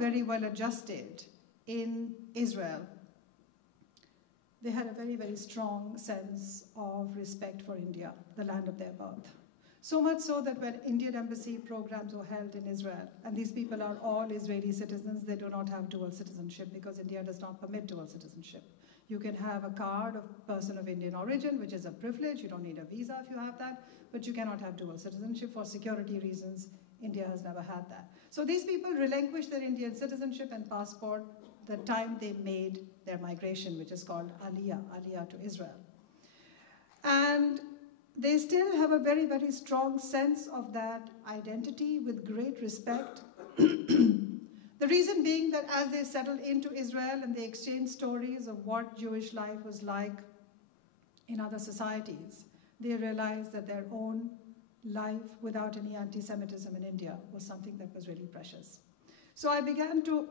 very well adjusted in Israel, they had a very, very strong sense of respect for India, the land of their birth. So much so that when Indian embassy programs were held in Israel, and these people are all Israeli citizens, they do not have dual citizenship because India does not permit dual citizenship. You can have a card of person of Indian origin, which is a privilege. You don't need a visa if you have that, but you cannot have dual citizenship for security reasons. India has never had that. So these people relinquished their Indian citizenship and passport the time they made their migration, which is called Aliyah to Israel. And they still have a very, very strong sense of that identity with great respect. The reason being that as they settled into Israel and they exchanged stories of what Jewish life was like in other societies, they realized that their own life without any anti-Semitism in India was something that was really precious. So I began to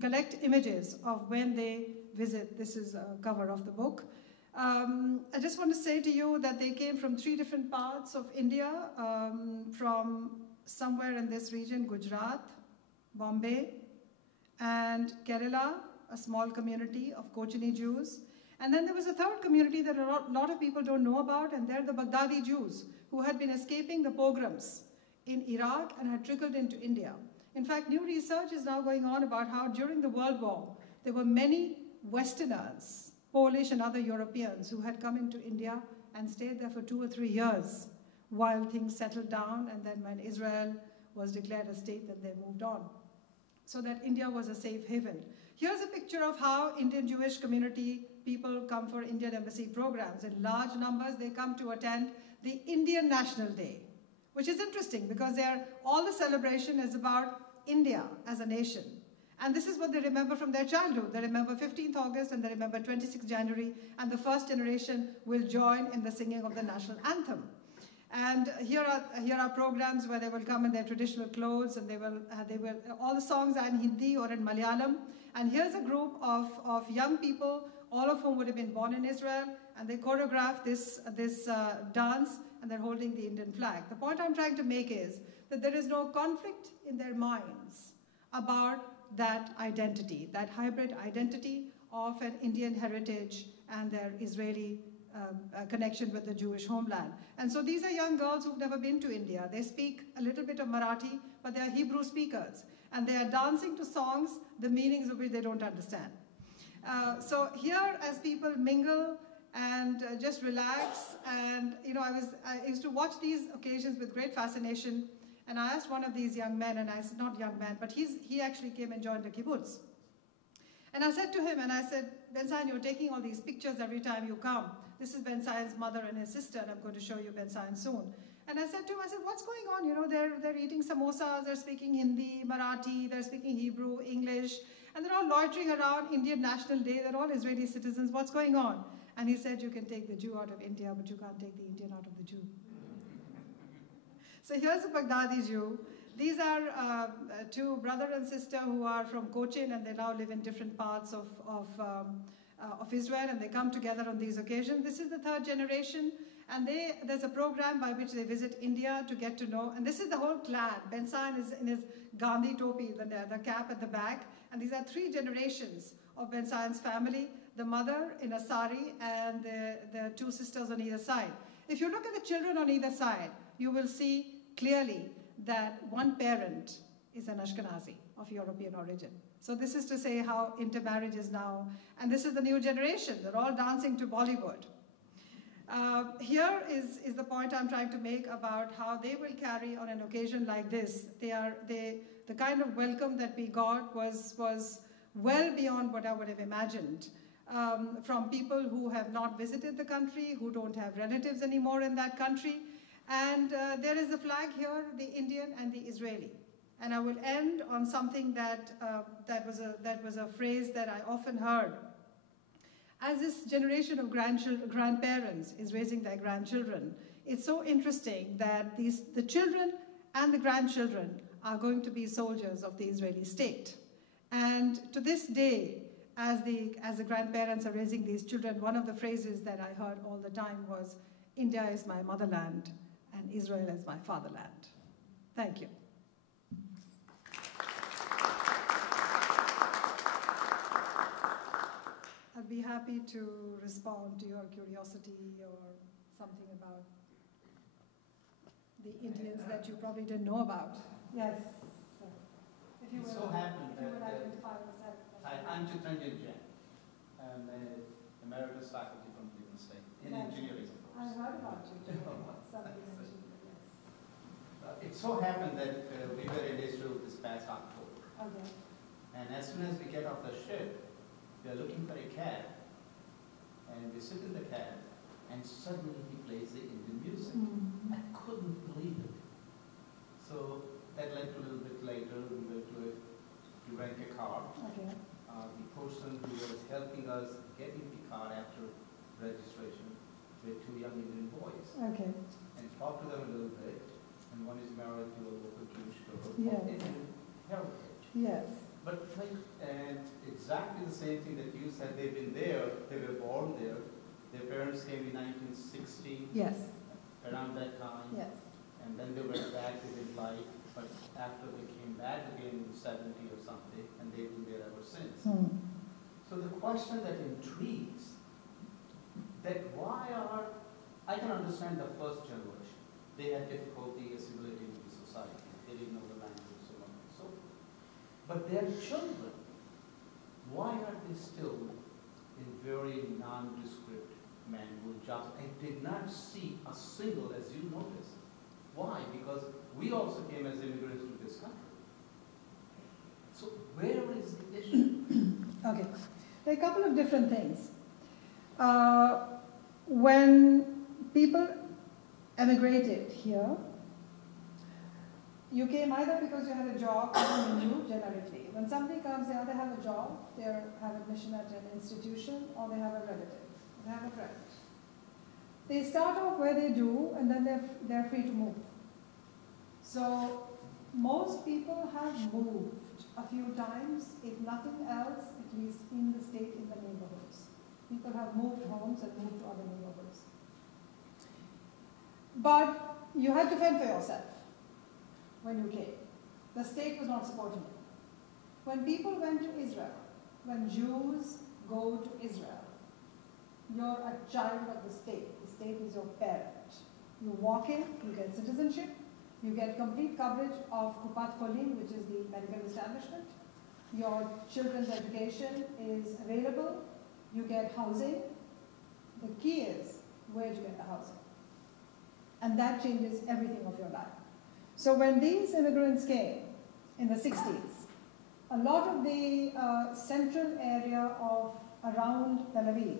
collect images of when they visit. This is a cover of the book. I just want to say to you that they came from 3 different parts of India, from somewhere in this region, Gujarat, Bombay, and Kerala, a small community of Kochini Jews. And then there was a third community that a lot of people don't know about, and they're the Baghdadi Jews, who had been escaping the pogroms in Iraq and had trickled into India. In fact, new research is now going on about how during the World War, there were many Westerners, Polish and other Europeans, who had come into India and stayed there for 2 or 3 years while things settled down, and then when Israel was declared a state, then they moved on. So that India was a safe haven. Here's a picture of how Indian Jewish community people come for Indian embassy programs. In large numbers, they come to attend the Indian National Day, which is interesting because all the celebration is about India as a nation. And this is what they remember from their childhood. They remember 15th August and they remember 26th January, and the first generation will join in the singing of the national anthem. And here are programs where they will come in their traditional clothes, and they will all the songs are in Hindi or in Malayalam. And here's a group of young people, all of whom would have been born in Israel, and they choreograph this dance, and they're holding the Indian flag. The point I'm trying to make is that there is no conflict in their minds about that identity, that hybrid identity of an Indian heritage and their Israeli connection with the Jewish homeland. And so these are young girls who've never been to India. They speak a little bit of Marathi, but they are Hebrew speakers. And they are dancing to songs, the meanings of which they don't understand. So here, as people mingle and just relax, and I used to watch these occasions with great fascination. And I asked one of these young men, and I said, not young man, but he actually came and joined the kibbutz. And I said to him, and I said, Ben Zion, you're taking all these pictures every time you come. This is Ben Zion's mother and his sister, and I'm going to show you Ben Zion soon. And I said to him, what's going on? You know, they're eating samosas, they're speaking Hindi, Marathi, they're speaking Hebrew, English, and they're all loitering around Indian National Day. They're all Israeli citizens. What's going on? And he said, you can take the Jew out of India, but you can't take the Indian out of the Jew. So here's a Baghdadi Jew. These are 2 brother and sister who are from Cochin, and they now live in different parts of Israel, and they come together on these occasions. This is the 3rd generation, and there's a program by which they visit India to get to know, and this is the whole clan. Ben Zion is in his Gandhi topi, the cap at the back, and these are 3 generations of Ben Zion's family, the mother in a sari, and the 2 sisters on either side. If you look at the children on either side, you will see clearly that one parent is an Ashkenazi of European origin. So this is to say how intermarriage is now, and this is the new generation. They're all dancing to Bollywood. Here is the point I'm trying to make about how they will carry on an occasion like this. The kind of welcome that we got was well beyond what I would have imagined. From people who have not visited the country, who don't have relatives anymore in that country. And there is a flag here, the Indian and the Israeli. And I will end on something that was a phrase that I often heard. As this generation of grandparents is raising their grandchildren, it's so interesting that the children and the grandchildren are going to be soldiers of the Israeli state. And to this day, as the grandparents are raising these children, one of the phrases that I heard all the time was, India is my motherland, and Israel is my fatherland. Thank you. happy to respond to your curiosity or something about the Indians that you probably didn't know about. Yes. So, if you would identify yourself. I'm Chitranjan Jain. I'm an emeritus faculty from Cleveland State in engineering, of course. I heard about you. It so happened that we were in Israel this past October. Okay. And as soon as we get off the ship, we are looking for a cab. And we sit in the cab, and suddenly he plays the Indian music. I couldn't believe it. So that led to a little bit later, we went to rent a car. Okay. The person who was helping us get in the car after registration were two young Indian boys. Okay. And talked to them a little bit. And one is married to a local Jewish girl of Indian heritage. Yes. But and exactly the same thing that you said, they've been there, they were born there. Their parents came in 1960. Yes. Around that time. Yes. And then they went back, they didn't like, but after they came back again in 70 or something, and they've been there ever since. So the question that intrigues, that why I can understand the first generation. They had difficulty assimilating with the society. They didn't know the language, so on and so forth. But their children, why are they still in very nondescript manual jobs? I did not see a single, as you noticed. Why? Because we also came as immigrants to this country. So where is the issue? Okay. There are a couple of different things. When people emigrated here, you came either because you had a job or you knew generically. When somebody comes, they either have a job, they have admission at an institution, or they have a relative, they have a friend. They start off where they do, and then they're free to move. So most people have moved a few times, if nothing else, at least in the state, in the neighborhoods. People have moved homes and moved to other neighborhoods. But you had to fend for yourself when you came. The state was not supporting you. When people went to Israel, when Jews go to Israel, you're a child of the state. The state is your parent. You walk in, you get citizenship, you get complete coverage of Kupat Cholim, which is the medical establishment. Your children's education is available. You get housing. The key is, where do you get the housing? And that changes everything of your life. So when these immigrants came in the 60s, a lot of the central area of around Tel Aviv,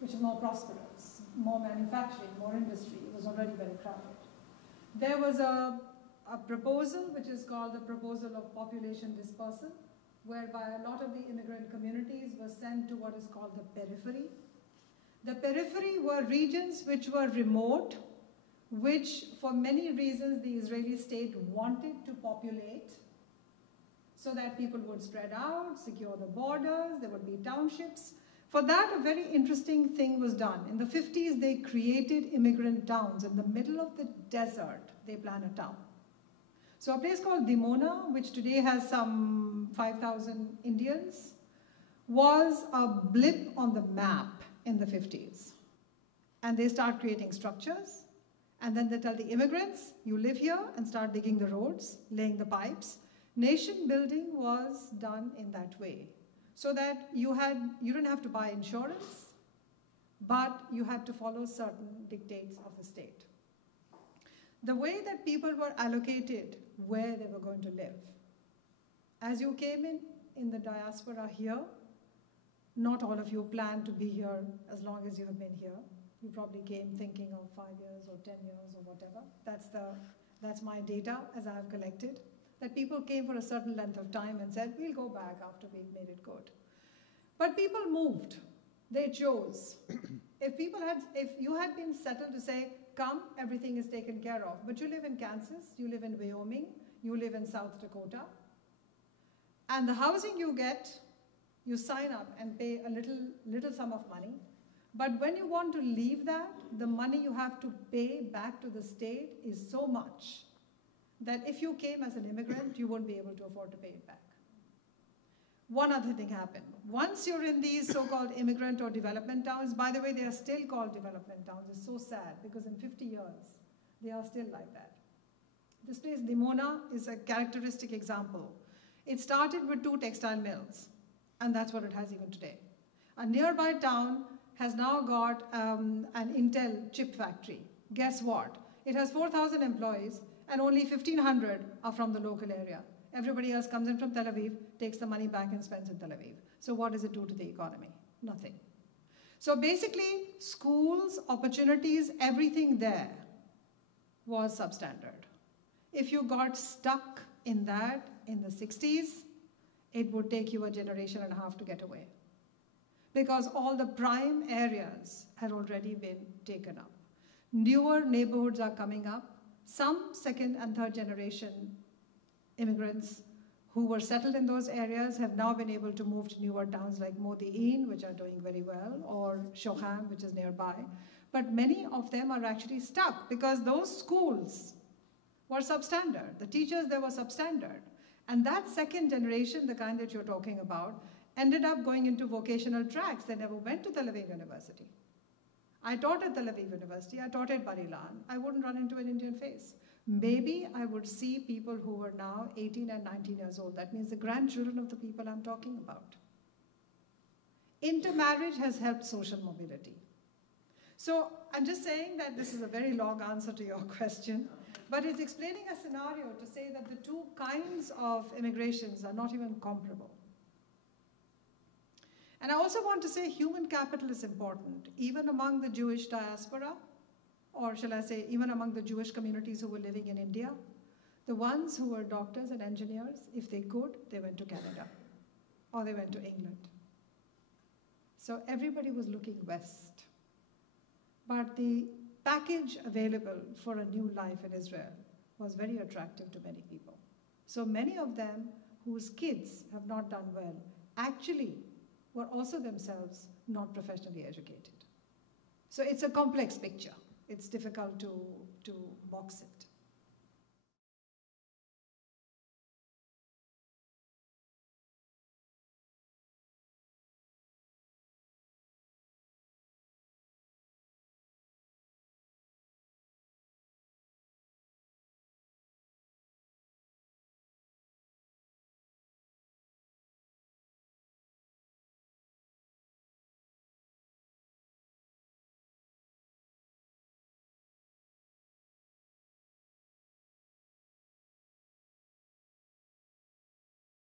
which is more prosperous, more manufacturing, more industry, was already very crowded. There was a proposal which is called the Proposal of Population Dispersal, whereby a lot of the immigrant communities were sent to what is called the periphery. The periphery were regions which were remote, which for many reasons the Israeli state wanted to populate so that people would spread out, secure the borders, there would be townships. For that, a very interesting thing was done. In the 50s, they created immigrant towns. In the middle of the desert, they planned a town. So a place called Dimona, which today has some 5,000 Indians, was a blip on the map in the 50s. And they start creating structures. And then they tell the immigrants, you live here, and start digging the roads, laying the pipes. Nation building was done in that way. So that you didn't have to buy insurance, but you had to follow certain dictates of the state. The way that people were allocated where they were going to live. As you came in the diaspora here, not all of you planned to be here as long as you have been here. You probably came thinking of 5 years or 10 years or whatever. That's my data as I have collected. That people came for a certain length of time and said, we'll go back after we've made it good. But people moved. They chose. If you had been settled to say, come, everything is taken care of, but you live in Kansas, you live in Wyoming, you live in South Dakota, and the housing you get, you sign up and pay a little sum of money, but when you want to leave that, the money you have to pay back to the state is so much that if you came as an immigrant, you won't be able to afford to pay it back. one other thing happened. Once you're in these so-called immigrant or development towns, by the way, they are still called development towns. It's so sad because in 50 years, they are still like that. This place, Dimona, is a characteristic example. It started with 2 textile mills, and that's what it has even today. A nearby town has now got an Intel chip factory. Guess what? It has 4,000 employees, and only 1,500 are from the local area. Everybody else comes in from Tel Aviv, takes the money back and spends in Tel Aviv. So what does it do to the economy? Nothing. So basically, schools, opportunities, everything there was substandard. If you got stuck in that in the 60s, it would take you a generation and a half to get away, because all the prime areas had already been taken up. Newer neighborhoods are coming up. Some second and third generation immigrants who were settled in those areas have now been able to move to newer towns like Modi'in, which are doing very well, or Shoham, which is nearby. But many of them are actually stuck because those schools were substandard. The teachers there were substandard. And that second generation, the kind that you're talking about, ended up going into vocational tracks. They never went to Tel Aviv University. I taught at Tel Aviv University. I taught at Bar-Ilan. I wouldn't run into an Indian face. Maybe I would see people who were now 18 and 19 years old. That means the grandchildren of the people I'm talking about. Intermarriage has helped social mobility. So I'm just saying that this is a very long answer to your question, but it's explaining a scenario to say that the two kinds of immigrations are not even comparable. And I also want to say human capital is important, even among the Jewish diaspora, or shall I say, even among the Jewish communities who were living in India. The ones who were doctors and engineers, if they could, they went to Canada, or they went to England. So everybody was looking west. But the package available for a new life in Israel was very attractive to many people. So many of them whose kids have not done well actually were also themselves not professionally educated. So it's a complex picture. It's difficult to box it.